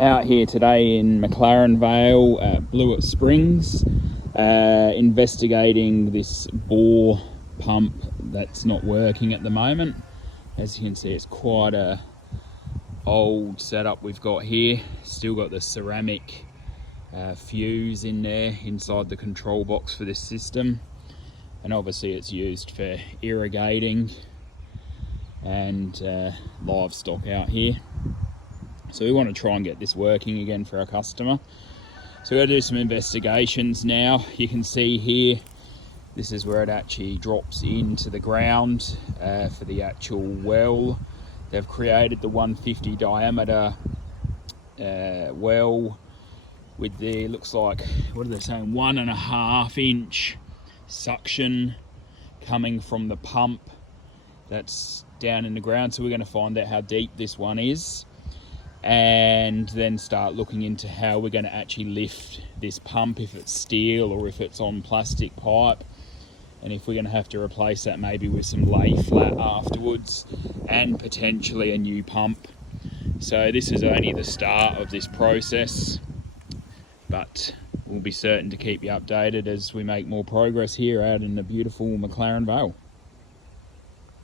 Out here today in McLaren Vale, Blewitt Springs, investigating this bore pump that's not working at the moment. As you can see, it's quite a old setup we've got here. Still got the ceramic fuse in there inside the control box for this system, and obviously it's used for irrigating and livestock out here. So we want to try and get this working again for our customer. So we're going to do some investigations now. You can see here, this is where it actually drops into the ground for the actual well. They've created the 150 diameter well with the, looks like, what are they saying, 1.5 inch suction coming from the pump that's down in the ground. So we're going to find out how deep this one is, and then start looking into how we're going to actually lift this pump, if it's steel or if it's on plastic pipe, and if we're going to have to replace that maybe with some lay flat afterwards, and potentially a new pump. So this is only the start of this process, but we'll be certain to keep you updated as we make more progress here out in the beautiful McLaren Vale.